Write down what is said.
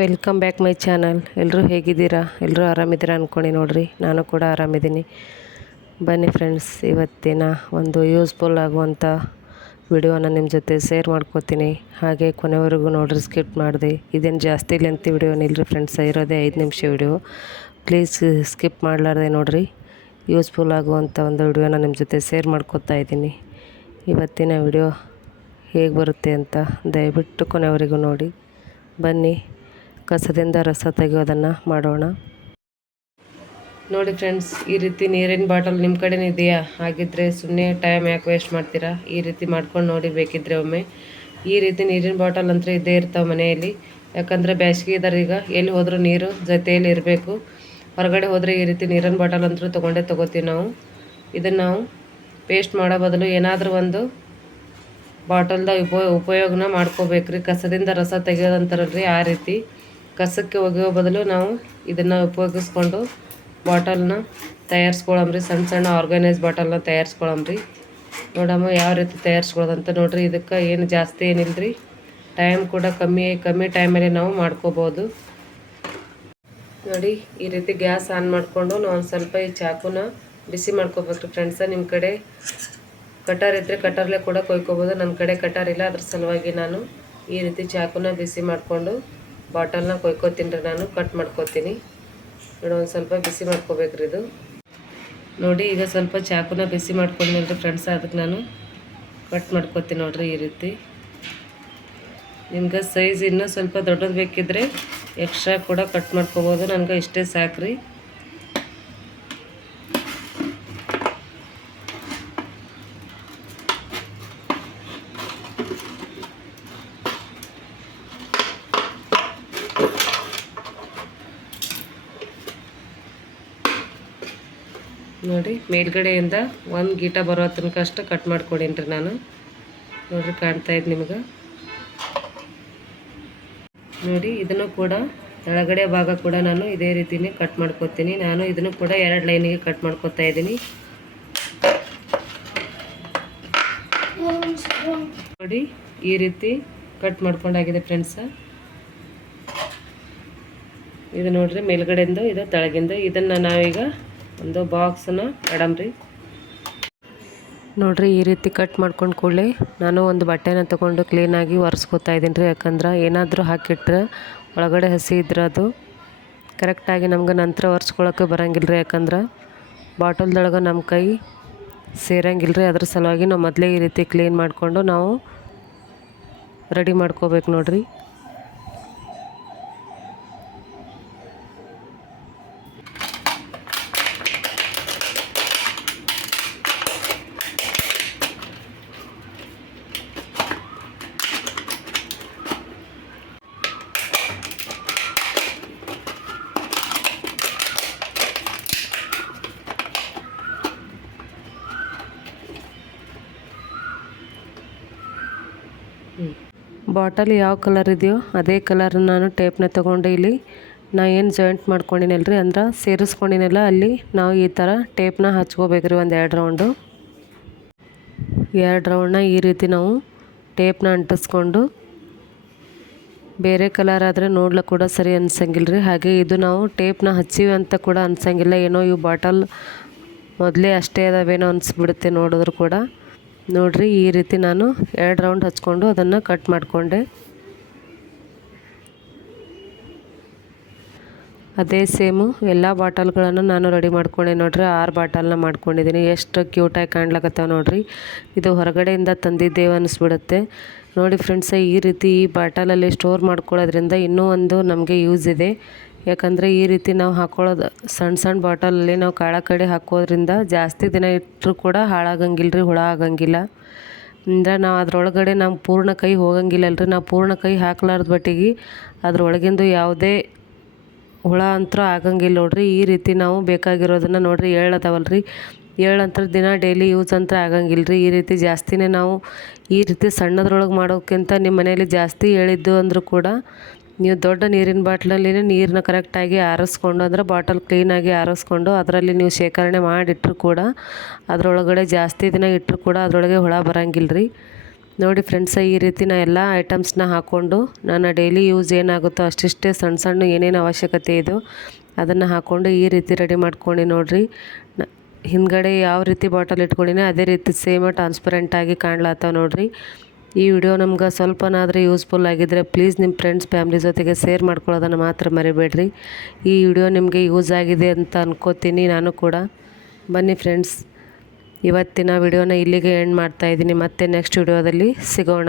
Welcome back my channel. ಎಲ್ಲರೂ ಹೇಗಿದ್ದೀರಾ? ಎಲ್ಲರೂ ಆರಾಮಿದ್ದೀರಾ ಅಂದ್ಕೊಂಡು ನೋಡಿರಿ, ನಾನು ಕೂಡ ಆರಾಮಿದ್ದೀನಿ. ಬನ್ನಿ ಫ್ರೆಂಡ್ಸ್, ಇವತ್ತಿನ ಒಂದು ಯೂಸ್ಫುಲ್ ಆಗುವಂಥ ವಿಡಿಯೋನ ನಿಮ್ಮ ಜೊತೆ ಶೇರ್ ಮಾಡ್ಕೋತೀನಿ. ಹಾಗೆ ಕೊನೆವರೆಗೂ ನೋಡಿರಿ, ಸ್ಕಿಪ್ ಮಾಡಿದೆ. ಇದೇನು ಜಾಸ್ತಿ ಲೆಂತ್ ವಿಡಿಯೋ ನಿಲ್ಲರಿ ಫ್ರೆಂಡ್ಸ್, ಇರೋದೇ 5 ನಿಮಿಷ ವಿಡಿಯೋ. ಪ್ಲೀಸ್ ಸ್ಕಿಪ್ ಮಾಡಲಾರ್ದೆ ನೋಡಿರಿ. ಯೂಸ್ಫುಲ್ ಆಗುವಂಥ ಒಂದು ವಿಡಿಯೋನ ನಿಮ್ಮ ಜೊತೆ ಶೇರ್ ಮಾಡ್ಕೋತಾ ಇದ್ದೀನಿ. ಇವತ್ತಿನ ವಿಡಿಯೋ ಹೇಗೆ ಬರುತ್ತೆ ಅಂತ ದಯವಿಟ್ಟು ಕೊನೆವರೆಗೂ ನೋಡಿ. ಬನ್ನಿ, ಕಸದಿಂದ ರಸ ತೆಗೆಯೋದನ್ನು ಮಾಡೋಣ. ನೋಡಿ ಫ್ರೆಂಡ್ಸ್, ಈ ರೀತಿ ನೀರಿನ ಬಾಟಲ್ ನಿಮ್ಮ ಕಡೆನೇ ಇದೆಯಾ? ಹಾಗಿದ್ದರೆ ಸುಮ್ಮನೆ ಟೈಮ್ ಯಾಕೆ ವೇಸ್ಟ್ ಮಾಡ್ತೀರಾ? ಈ ರೀತಿ ಮಾಡ್ಕೊಂಡು ನೋಡಿ ಬೇಕಿದ್ದರೆ ಒಮ್ಮೆ. ಈ ರೀತಿ ನೀರಿನ ಬಾಟಲ್ ಅಂತೂ ಇದ್ದೇ ಇರ್ತಾವೆ ಮನೆಯಲ್ಲಿ. ಯಾಕಂದರೆ ಬೇಸಿಗೆ ಇದ್ದಾರೆ, ಈಗ ಎಲ್ಲಿ ಹೋದರೂ ನೀರು ಜೊತೆಯಲ್ಲಿ ಇರಬೇಕು. ಹೊರಗಡೆ ಹೋದರೆ ಈ ರೀತಿ ನೀರಿನ ಬಾಟಲ್ ಅಂತೂ ತೊಗೋತೀವಿ ನಾವು. ಇದನ್ನು ನಾವು ಪೇಸ್ಟ್ ಮಾಡೋ ಬದಲು ಏನಾದರೂ ಒಂದು ಬಾಟಲ್ದ ಉಪಯೋಗನ ಮಾಡ್ಕೋಬೇಕ್ರಿ. ಕಸದಿಂದ ರಸ ತೆಗೆಯೋದಂತಾರಲ್ರಿ, ಆ ರೀತಿ ಕಸಕ್ಕೆ ಒಗೆಯೋ ಬದಲು ನಾವು ಇದನ್ನು ಉಪಯೋಗಿಸ್ಕೊಂಡು ಬಾಟಲ್ನ ತಯಾರಿಸ್ಕೊಳಮ್ರಿ. ಸಣ್ಣ ಸಣ್ಣ ಆರ್ಗನೈಸ್ ಬಾಟಲ್ನ ತಯಾರಿಸ್ಕೊಳಮ್ರಿ. ನೋಡಮ್ಮ ಯಾವ ರೀತಿ ತಯಾರಿಸ್ಕೊಳ್ಳೋದಂತ ನೋಡಿರಿ. ಇದಕ್ಕೆ ಏನು ಜಾಸ್ತಿ ಏನಿಲ್ಲರಿ, ಟೈಮ್ ಕೂಡ ಕಮ್ಮಿ ಟೈಮಲ್ಲಿ ನಾವು ಮಾಡ್ಕೋಬೋದು. ನೋಡಿ, ಈ ರೀತಿ ಗ್ಯಾಸ್ ಆನ್ ಮಾಡಿಕೊಂಡು ನಾವು ಒಂದು ಸ್ವಲ್ಪ ಈ ಚಾಕುನ ಬಿಸಿ ಮಾಡ್ಕೋಬೇಕ್ರಿ ಫ್ರೆಂಡ್ಸ. ನಿಮ್ಮ ಕಡೆ ಕಟರ್ ಇದ್ದರೆ ಕಟರ್ಲೆ ಕೂಡ ಕೊಯ್ಕೋಬೋದು. ನನ್ನ ಕಡೆ ಕಟರ್ ಇಲ್ಲ, ಅದ್ರ ಸಲುವಾಗಿ ನಾನು ಈ ರೀತಿ ಚಾಕುನ ಬಿಸಿ ಮಾಡಿಕೊಂಡು ಬಾಟಲ್ನ ಕೊಯ್ಕೋತೀನಿ ರೀ. ನಾನು ಕಟ್ ಮಾಡ್ಕೋತೀನಿ ನೋಡಿ. ಒಂದು ಸ್ವಲ್ಪ ಬಿಸಿ ಮಾಡ್ಕೋಬೇಕ್ರಿ ಇದು. ನೋಡಿ, ಈಗ ಸ್ವಲ್ಪ ಚಾಕುನ ಬಿಸಿ ಮಾಡ್ಕೊಂಡಿನಿ ರೀ ಫ್ರೆಂಡ್ಸ್, ಅದಕ್ಕೆ ನಾನು ಕಟ್ ಮಾಡ್ಕೋತೀನಿ ನೋಡಿರಿ ಈ ರೀತಿ. ನಿಮ್ಗೆ ಸೈಜ್ ಇನ್ನೂ ಸ್ವಲ್ಪ ದೊಡ್ಡದು ಬೇಕಿದ್ದರೆ ಎಕ್ಸ್ಟ್ರಾ ಕೂಡ ಕಟ್ ಮಾಡ್ಕೋಬೋದು. ನನಗೆ ಇಷ್ಟೇ ಸಾಕ್ರಿ. ನೋಡಿ, ಮೇಲ್ಗಡೆಯಿಂದ ಒಂದು ಗೀಟ ಬರೋ ತನಕ ಅಷ್ಟು ಕಟ್ ಮಾಡ್ಕೊಡೀನಿ ರೀ ನಾನು. ನೋಡಿರಿ, ಕಾಣ್ತಾ ಇದ್ದು ನಿಮ್ಗೆ. ನೋಡಿ, ಇದನ್ನು ಕೂಡ ಕೆಳಗಡೆ ಭಾಗ ಕೂಡ ನಾನು ಇದೇ ರೀತಿನೇ ಕಟ್ ಮಾಡ್ಕೊತೀನಿ. ನಾನು ಇದನ್ನು ಕೂಡ 2 ಲೈನಿಗೆ ಕಟ್ ಮಾಡ್ಕೊತಾ ಇದ್ದೀನಿ. ನೋಡಿ, ಈ ರೀತಿ ಕಟ್ ಮಾಡ್ಕೊಂಡಾಗಿದೆ ಫ್ರೆಂಡ್ಸ. ಇದು ನೋಡ್ರಿ, ಮೇಲ್ಗಡೆಯಿಂದ ಇದು ತೆಳಗಿಂದ. ಇದನ್ನು ನಾವೀಗ ಒಂದು ಬಾಕ್ಸನ್ನ ಇಡಮ್ರಿ. ನೋಡಿರಿ, ಈ ರೀತಿ ಕಟ್ ಮಾಡ್ಕೊಂಡು ಕೂಡಲೇ ನಾನು ಒಂದು ಬಟ್ಟೆನ ತೊಗೊಂಡು ಕ್ಲೀನಾಗಿ ಒರೆಸ್ಕೊತಾ ಇದ್ದೀನಿ ರೀ. ಯಾಕಂದ್ರೆ ಏನಾದರೂ ಹಾಕಿಟ್ರೆ ಒಳಗಡೆ ಹಸಿ ಇದ್ರೆ ಅದು ಕರೆಕ್ಟಾಗಿ ನಮ್ಗೆ ನಂತರ ಒರೆಸ್ಕೊಳಕ್ಕೆ ಬರೋಂಗಿಲ್ಲ ರೀ. ಯಾಕಂದ್ರೆ ಬಾಟಲ್ದೊಳಗೆ ನಮ್ಮ ಕೈ ಸೇರಂಗಿಲ್ಲ ರೀ. ಅದ್ರ ಸಲುವಾಗಿ ನಾವು ಮೊದಲೇ ಈ ರೀತಿ ಕ್ಲೀನ್ ಮಾಡಿಕೊಂಡು ನಾವು ರೆಡಿ ಮಾಡ್ಕೋಬೇಕು ನೋಡಿರಿ. ಬಾಟಲ್ ಯಾವ ಕಲರ್ ಇದೆಯೋ ಅದೇ ಕಲರ್ ನಾನು ಟೇಪ್ನ ತೊಗೊಂಡು ಇಲ್ಲಿ ನಾನು ಏನು ಜಾಯಿಂಟ್ ಮಾಡ್ಕೊಂಡಿನಲ್ರಿ, ಅಂದ್ರೆ ಸೇರಿಸ್ಕೊಂಡಿನಲ್ಲ, ಅಲ್ಲಿ ನಾವು ಈ ಥರ ಟೇಪ್ನ ಹಚ್ಕೋಬೇಕ್ರಿ. ಒಂದು 2 ರೌಂಡ್ನ ಈ ರೀತಿ ನಾವು ಟೇಪ್ನ ಅಂಟಿಸ್ಕೊಂಡು. ಬೇರೆ ಕಲರ್ ಆದರೆ ನೋಡ್ಲಿಕ್ಕೆ ಕೂಡ ಸರಿ ಅನ್ಸಂಗಿಲ್ಲ ರೀ. ಹಾಗೆ ಇದು ನಾವು ಟೇಪ್ನ ಹಚ್ಚಿವಿ ಅಂತ ಕೂಡ ಅನ್ಸಂಗಿಲ್ಲ. ಏನೋ ಇವು ಬಾಟಲ್ ಮೊದಲೇ ಅಷ್ಟೇ ಅದಾವೇನೋ ಅನಿಸ್ಬಿಡುತ್ತೆ ನೋಡಿದ್ರು ಕೂಡ. ನೋಡಿರಿ, ಈ ರೀತಿ ನಾನು 2 ರೌಂಡ್ ಹಚ್ಕೊಂಡು ಅದನ್ನು ಕಟ್ ಮಾಡಿಕೊಂಡೆ. ಅದೇ ಸೇಮು ಎಲ್ಲ ಬಾಟಲ್ಗಳನ್ನು ನಾನು ರೆಡಿ ಮಾಡ್ಕೊಂಡೆ ನೋಡಿರಿ. 6 ಬಾಟಲ್ನ ಮಾಡ್ಕೊಂಡಿದ್ದೀನಿ. ಎಷ್ಟು ಕ್ಯೂಟಾಗಿ ಕಾಣ್ಲಕತ್ತಾವ ನೋಡಿರಿ. ಇದು ಹೊರಗಡೆಯಿಂದ ತಂದಿದ್ದೇವೆ ಅನ್ನಿಸ್ಬಿಡುತ್ತೆ ನೋಡಿ ಫ್ರೆಂಡ್ಸ. ಈ ರೀತಿ ಈ ಬಾಟಲಲ್ಲಿ ಸ್ಟೋರ್ ಮಾಡ್ಕೊಳ್ಳೋದ್ರಿಂದ ಇನ್ನೂ ಒಂದು ನಮಗೆ ಯೂಸ್ ಇದೆ. ಯಾಕಂದರೆ ಈ ರೀತಿ ನಾವು ಹಾಕ್ಕೊಳ್ಳೋದು ಸಣ್ಣ ಬಾಟಲಲ್ಲಿ ನಾವು ಕಾಳ ಕಡೆ ಹಾಕೋದ್ರಿಂದ ಜಾಸ್ತಿ ದಿನ ಇಟ್ಟರೂ ಕೂಡ ಹಾಳಾಗಂಗಿಲ್ಲ ರೀ, ಹುಳ ಆಗಂಗಿಲ್ಲ. ಅಂದರೆ ನಾವು ಅದರೊಳಗಡೆ ನಮ್ಮ ಪೂರ್ಣ ಕೈ ಹೋಗಂಗಿಲ್ಲಲ್ರಿ. ನಾವು ಪೂರ್ಣ ಕೈ ಹಾಕ್ಲಾರ್ದ ಬಟ್ಟಿಗೆ ಅದ್ರೊಳಗಿಂದು ಯಾವುದೇ ಹುಳ ಅಂತೂ ಆಗಂಗಿಲ್ಲ ನೋಡ್ರಿ. ಈ ರೀತಿ ನಾವು ಬೇಕಾಗಿರೋದನ್ನು ನೋಡಿರಿ, ಅದಾವಲ್ರಿ, ಅಂತರ ದಿನ ಡೈಲಿ ಯೂಸ್ ಅಂತ ಆಗಂಗಿಲ್ಲ ರೀ. ಈ ರೀತಿ ಜಾಸ್ತಿನೇ ನಾವು ಈ ರೀತಿ ಸಣ್ಣದ್ರೊಳಗೆ ಮಾಡೋಕ್ಕಿಂತ ನಿಮ್ಮ ಮನೆಯಲ್ಲಿ ಜಾಸ್ತಿ ಹೇಳಿದ್ದು ಅಂದರೂ ಕೂಡ ನೀವು ದೊಡ್ಡ ನೀರಿನ ಬಾಟ್ಲಲ್ಲಿ ನೀರನ್ನ ಕರೆಕ್ಟಾಗಿ ಆರಿಸ್ಕೊಂಡು, ಅಂದರೆ ಬಾಟಲ್ ಕ್ಲೀನಾಗಿ ಆರಿಸ್ಕೊಂಡು ಅದರಲ್ಲಿ ನೀವು ಶೇಖರಣೆ ಮಾಡಿಟ್ರೂ ಕೂಡ ಅದರೊಳಗಡೆ ಜಾಸ್ತಿ ದಿನ ಇಟ್ಟರು ಕೂಡ ಅದರೊಳಗೆ ಹುಳ ಬರೋಂಗಿಲ್ಲ ರೀ. ನೋಡಿ ಫ್ರೆಂಡ್ಸ, ಈ ರೀತಿ ನಾನು ಎಲ್ಲ ಐಟಮ್ಸ್ನ ಹಾಕ್ಕೊಂಡು ನನ್ನ ಡೈಲಿ ಯೂಸ್ ಏನಾಗುತ್ತೋ ಅಷ್ಟಿಷ್ಟೇ ಸಣ್ಣ ಸಣ್ಣ ಏನೇನು ಅವಶ್ಯಕತೆ ಇದೋ ಅದನ್ನು ಹಾಕ್ಕೊಂಡು ಈ ರೀತಿ ರೆಡಿ ಮಾಡ್ಕೊಂಡು ನೋಡಿರಿ. ಹಿಂದ್ಗಡೆ ಯಾವ ರೀತಿ ಬಾಟಲ್ ಇಟ್ಕೊಂಡಿನಿ ಅದೇ ರೀತಿ ಸೇಮ್ ಟ್ರಾನ್ಸ್ಪರೆಂಟಾಗಿ ಕಾಣ್ಲತ್ತಾವ ನೋಡಿರಿ. ಈ ವಿಡಿಯೋ ನಮ್ಗೆ ಸ್ವಲ್ಪನಾದರೂ ಯೂಸ್ಫುಲ್ ಆಗಿದ್ದರೆ ಪ್ಲೀಸ್ ನಿಮ್ಮ ಫ್ರೆಂಡ್ಸ್ ಫ್ಯಾಮ್ಲಿ ಜೊತೆಗೆ ಶೇರ್ ಮಾಡ್ಕೊಳ್ಳೋದನ್ನು ಮಾತ್ರ ಮರಿಬೇಡ್ರಿ. ಈ ವಿಡಿಯೋ ನಿಮಗೆ ಯೂಸ್ ಆಗಿದೆ ಅಂತ ಅನ್ಕೋತೀನಿ ನಾನು ಕೂಡ. ಬನ್ನಿ ಫ್ರೆಂಡ್ಸ್, ಇವತ್ತಿನ ವಿಡಿಯೋನ ಇಲ್ಲಿಗೆ ಎಂಡ್ ಮಾಡ್ತಾಯಿದ್ದೀನಿ. ಮತ್ತೆ ನೆಕ್ಸ್ಟ್ ವಿಡಿಯೋದಲ್ಲಿ ಸಿಗೋಣ.